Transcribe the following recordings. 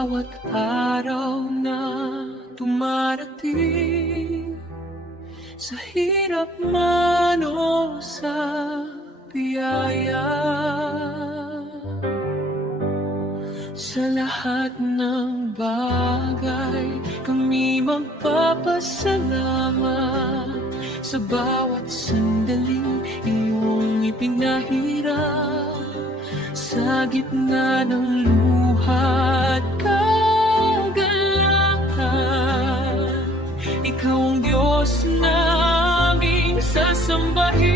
bawat araw na dumarating, sa hirap man o sa biyaya. Sa lahat ng bagay kami magpapasalamat, sa bawat sandaling iyong ipinahirap, sa gitna ng luha at kagalakan. Ikaw ang Diyos na aming sasambahin.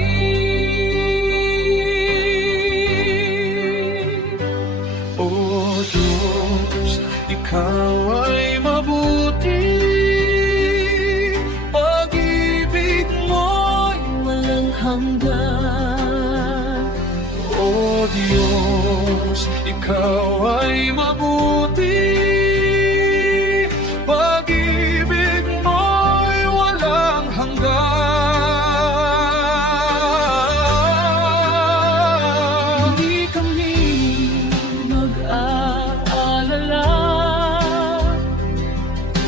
O Diyos, Ikaw ay mabuti, pag-ibig mo'y walang hanggan. O Diyos, Ikaw ay mabuti, pag-ibig mo'y walang hanggan. Hindi kami mag-aalala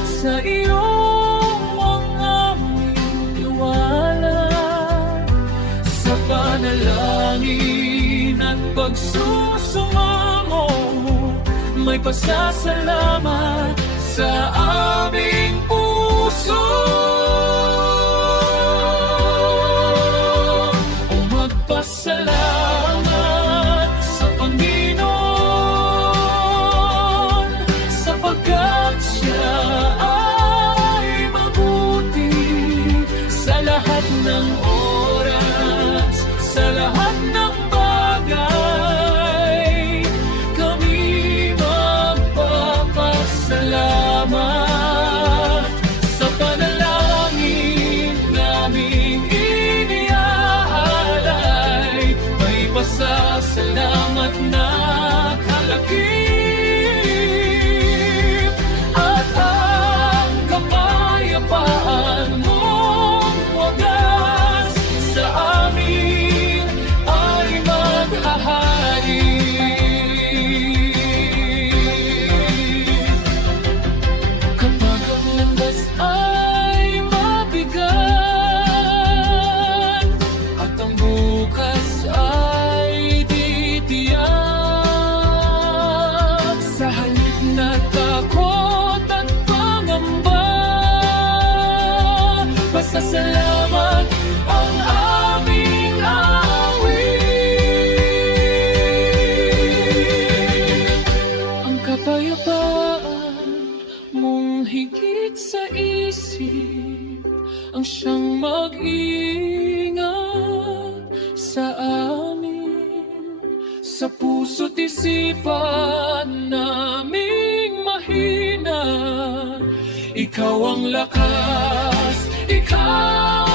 sa iyong mga tiwala, sa panalangin at pagsusumamo, may pasasalamat sa aming puso. O magpasalamat sa Panginoon, sapagkat Siya ay mabuti sa lahat ng oras, sa lahat ng bagay. Kami magpapasalamat sa panalangin naming iniaalay, may pasasalamat na kalakip, at ang kapayapaan mong wagas sa amin ay maghahari. Kapag ang landas ay mabigat at ang bukas ay di tiyak, sa halip na takot at pangamba, pasasalamat ang aming awit. Ang kapayapaan mong higit sa isip, ang siyang mag-ingat sa amin, sa puso't isipan naming mahina. Ikaw ang lakas, Ikaw